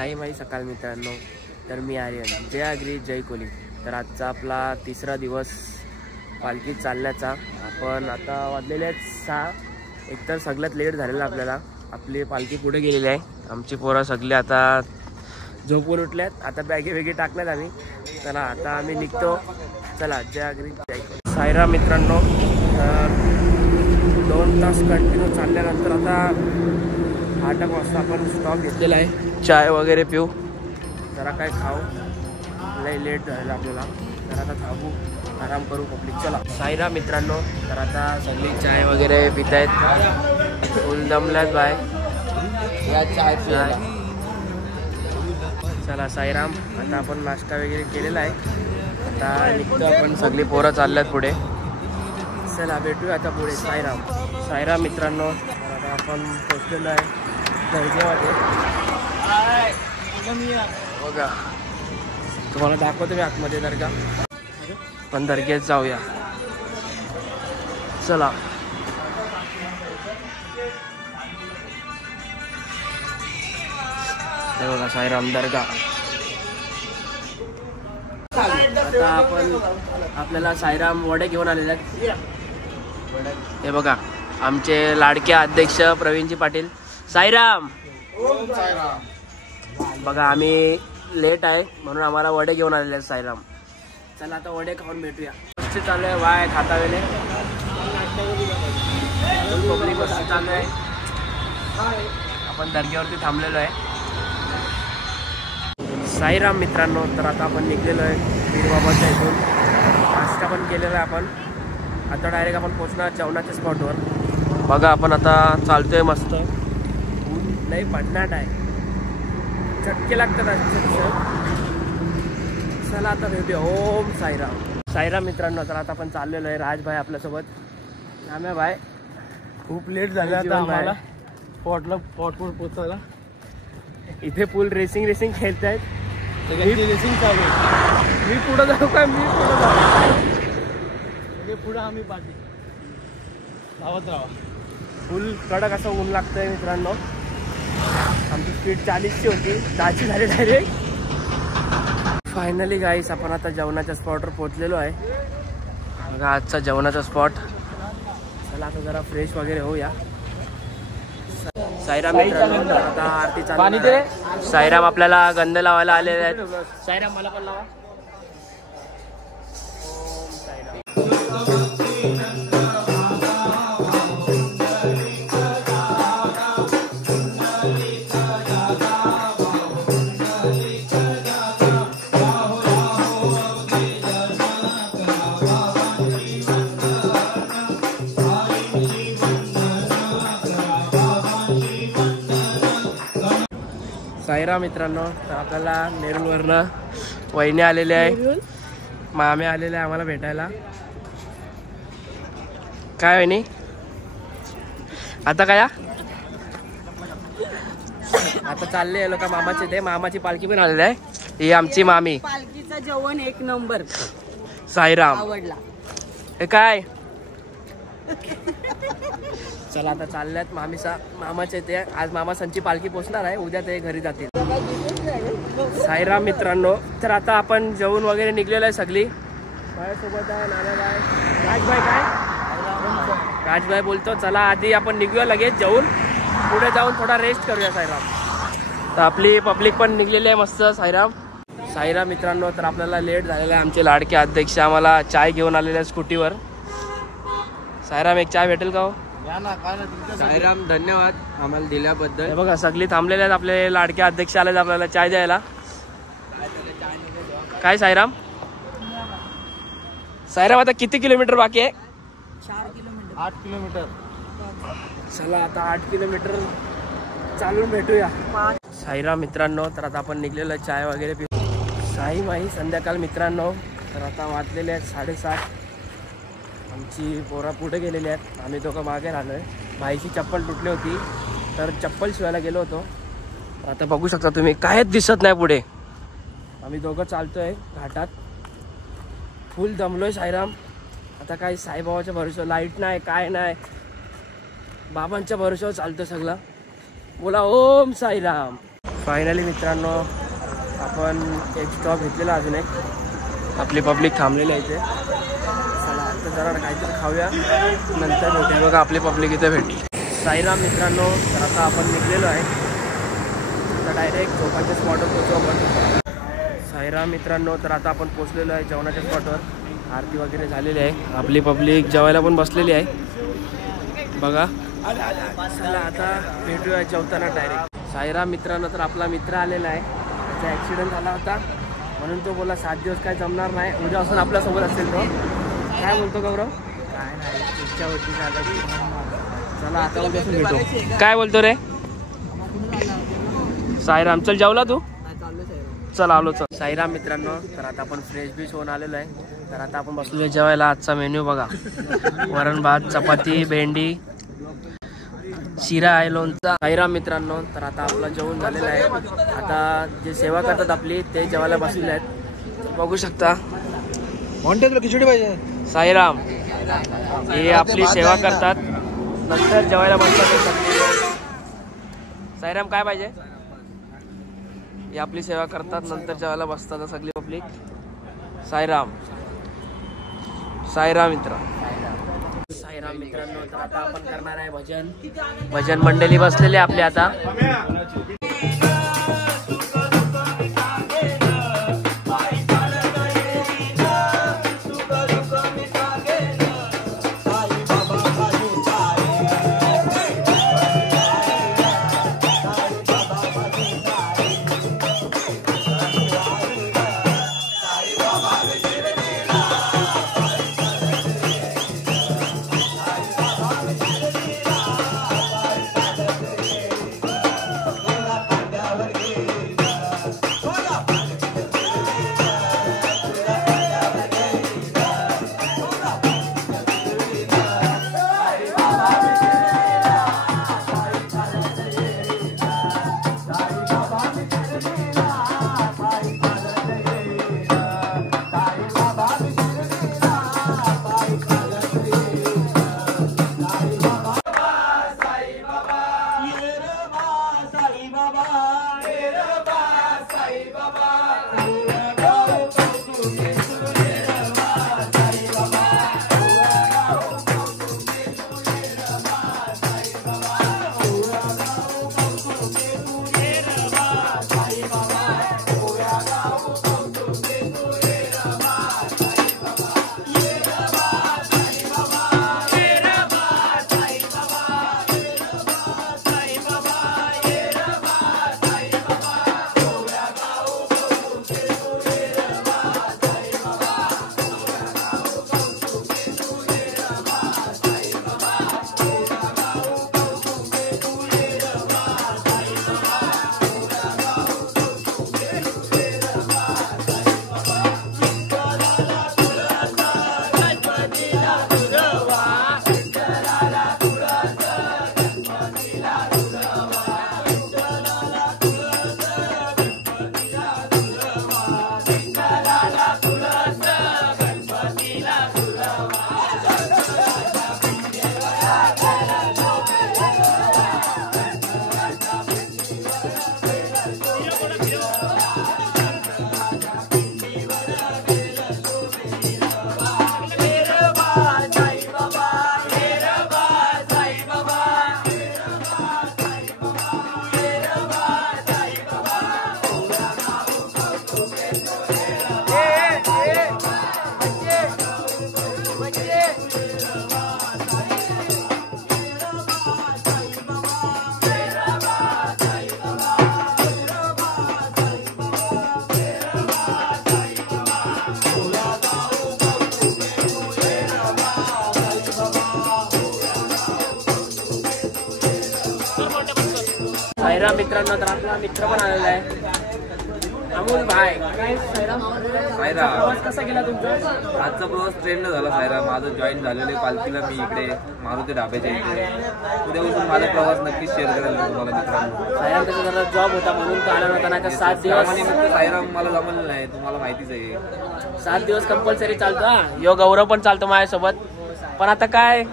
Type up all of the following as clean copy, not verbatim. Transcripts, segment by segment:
साई माई सकाळ मित्रांनो. तर मी आर्यन, जय आगरी जय कोली. तर आजचा आपला तिसरा दिवस पालखीत चालण्याचा. आपण आता वाजलेले आहेत 6. एकतर सगळ्यात लेट झालेला आपल्याला. आपली पालखी पुढे गेलेली आहे. आमची पोरं सगळे आता झोपून उठल्यात. आता बॅगे वेगे टाकल्यात आम्ही. चला आता आम्ही निघतो. चला जय आगरी जय कोली. साईराम मित्रांनो. 2 तास कंटिन्यू चालल्यानंतर आता 8 वाजता आपण स्टॉप घेतलेला आहे. चाय वगैरे पिऊ, जरा काय खाऊ. लई लेट झालं आपल्याला. जरा आता थांबू, आराम करू पब्लिक. चला साईराम मित्रांनो. तर आता सगळी चाय वगैरे पित आहेत. फुल दमल्यात बाय चाय. चला साईराम. आता आपण नाश्ता वगैरे केलेला आहे. आता निघतो आपण. सगळी पोरं चालल्यात पुढे. चला भेटूया आता पुढे. साईराम. साईराम मित्रांनो. तर आता आपण पोचलेलो आहे दर्ग्यामध्ये. बघा तुम्हाला दाखवतो मी आतमध्ये दर्गा. पण दर्ग्यात जाऊया. चला हे बघा साईराम दर्गा. आता आपण आपल्याला साईराम वडे घेऊन आलेले आहेत. हे बघा आमचे लाडके अध्यक्ष प्रवीणजी पाटील. साईराम. बघा आम्ही लेट आहे म्हणून आम्हाला वडे घेऊन आलेले आहेत साईराम. चला आता वडे खाऊन भेटूया. मस्त चालू आहे वाय खाता वेळे. पब्लिक मस्त चालू आहे. आपण दर्ग्यावरती थांबलेलो आहे. साईराम मित्रांनो. तर आता आपण निघलेलो आहे पीरबाबाच्या इथून. नाश्ता पण केलेला आहे आपण. आता डायरेक्ट आपण पोहोचणार जेवणाच्या स्पॉटवर. बघा आपण आता चालतोय मस्त. ऊन लई पडणार आहे. चटके लागतात. चला आता भेटूया. ओम साईराम. साईराम मित्रांनो. तर आता आपण चाललेलो आहे. राजभाई आपल्यासोबत. नाम्या भाई खूप लेट झालं आता आम्हाला स्पॉटवर पोहोचायला. इथे फुल रेसिंग खेळत आहेत. रेसिंग चालू आहे. मी पुढं जाऊ काय? मी पुढं जाऊ. पुढं आम्ही पाठी धावत राहा. फुल कडक असं ऊन लागतंय मित्रांनो. आमची स्पीड 40ची होती, 10ची झाली डायरेक्ट. फायनली गाईस आपण आता जेवणाच्या स्पॉटवर पोहोचलेलो आहे. बघा आजचा जेवणाचा स्पॉट. चला आता जरा फ्रेश वगैरे होऊया. साईराम मित्रांनो. आता आरती चालू. साईराम आपल्याला गंध लावायला आलेले आहेत. साईराम मला पण लावा. ओम साईराम. साईराम मित्रांनो. तर आपल्याला नेरूळवरनं वहिनी आलेले आहे. मामे आलेले आहे आम्हाला भेटायला. काय वहिनी आता काय? आता चालले लोक मामाचे. ते मामाची पालखी पण आलेली आहे. ही आमची मामी. पालखीचं जेवण 1 नंबर. साईराम आवडला. हे काय? चला आता चालल्यात मामाचे ते. आज मामा संची पालखी पोचणार आहे. उद्या ते घरी जातील. साईराम मित्रांनो. तर आता आपण जेवण वगैरे निघलेलं आहे सगळी. माझ्यासोबत आहे नानाबाई, राजभाई. काय राजभाई बोलतो चला आधी आपण निघूया लगेच जेवून. पुढे जाऊन थोडा रेस्ट करूया साईराम. तर आपली पब्लिक पण निघलेली आहे मस्त. साईराम मित्रांनो. तर आपल्याला लेट झालेला आहे. आमचे लाडके अध्यक्ष आम्हाला चाय घेऊन आलेले आहे स्कूटीवर. साईराम एक चाय भेटेल का हो? साईराम धन्यवाद आम्हाला दिल्याबद्दल. हे बघा सगळी थांबलेले आहेत. आपले लाडके अध्यक्ष आले आपल्याला चाय द्यायला. काय साईराम? साईराम आता किती किलोमीटर बाकी आहे? 8 किलोमीटर. चला आता 8 किलोमीटर चालून भेटूया. साईराम मित्रांनो. तर आता आपण निघलेलो चाय वगैरे पिऊ. साई माई संध्याकाळ मित्रांनो. तर आता वाजलेले आहेत 7:30. आमची पोरा पुढे गेलेली आहेत. आम्ही दोघं मागे राहिलो आहे. भाईची चप्पल तुटली होती तर चप्पल शिवायला गेलो होतो. आता बघू शकता तुम्ही कायच दिसत नाही पुढे. आम्ही दोघं चालतोय घाटात. फुल दमलोय साईराम. आता काय साईबाबाच्या भरोश्यावर. लाईट नाही काय नाही. बाबांच्या भरोश्यावर चालतं सगळं. बोला ओम साईराम. फायनली मित्रांनो आपण एक स्टॉप घेतलेला अजून एक. आपली पब्लिक थांबलेली आहे इथे. चला आता जरा काहीतरी खाऊया नंतर भेटू. बघा आपली पब्लिक इथे भेटली. साईराम मित्रांनो, तर आता आपण निघलेलो आहे. आता डायरेक्ट झोपाच्या स्पॉटवर पोहोचू आपण. साईराम मित्रांनो, तर आता आपण पोचलेलो आहे जेवणाच्या स्पॉटवर. आरती वगैरे झालेली आहे. आपली पब्लिक जेवायला पण बसलेली आहे बघा. चला आता भेटूया जेवताना डायरेक्ट. साईराम मित्रांनो, तर आपला मित्र आलेला आहे. त्याचा ॲक्सिडेंट झाला होता म्हणून तो बोला 7 दिवस काय जमणार नाही, उद्यापासून आपल्यासोबत असेल. तो काय बोलतो गौरव? काय नाही, इच्छा होती झालं. चला आता उद्यापासून भेटू. काय बोलतो रे साईराम? चल जेवला तू? चल आलो. चल साईराम मित्रांनो, तर आता आपण फ्रेश बीच होऊन आलेलो आहे. तर आता आपण बसलो जेवायला. आजचा मेन्यू बघा, वरण भात, चपाती, भेंडी, शिरा आहे, लोणचा. साईराम मित्रांनो, तर आता आपलं जेवण झालेलं आहे. आता जे सेवा करतात आपली ते जेवायला बसलेले आहेत, बघू शकता. खिचडी पाहिजे. साईराम हे आपली सेवा करतात, नंतर जेवायला बसतात. साईराम काय पाहिजे? हे आपली सेवा करतात, नंतर जेवायला बसतात सगळी पब्लिक. साईराम साईराम मित्र. साईराम मित्रांनो, तर आता आपण करणार आहे भजन मंडळी बसलेली आपली आता. साईराम मित्रांनो, तर आपला मित्र पण आलेला आहे अमोल भाई. काय साईराम, प्रवास कसा गेला तुमचा? आजचा प्रवास ट्रेननं झाला. साईराम माझं जॉईन झालेलं आहे पालखीला. मी इकडे मारुती ढाब्याच्या इकडे. उद्यापासून माझा प्रवास नक्कीच शेअर करायला तुम्हाला मित्रांनो. साईराम त्याचा जरा जॉब होता म्हणून तो आला नव्हता, नाही तर 7 दिवस साईराम मला जमलं नाही, तुम्हाला माहितीच आहे. 7 दिवस कंपल्सरी चालतो. हा यो गौरव पण चालतो माझ्यासोबत. पण आता काय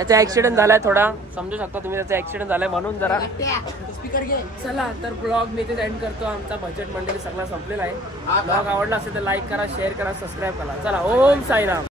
त्याचा ऍक्सिडेंट झालाय थोडा, समजू शकता तुम्ही, त्याचा ऍक्सिडेंट झालाय म्हणून जरा. चला तर ब्लॉग मी इथे एंड करतो. आमचा बजेट मंडळी सगळा संपलेला आहे. ब्लॉग आवडला असेल तर लाईक करा, शेअर करा, सबस्क्राईब करा. चला, ओम साईराम.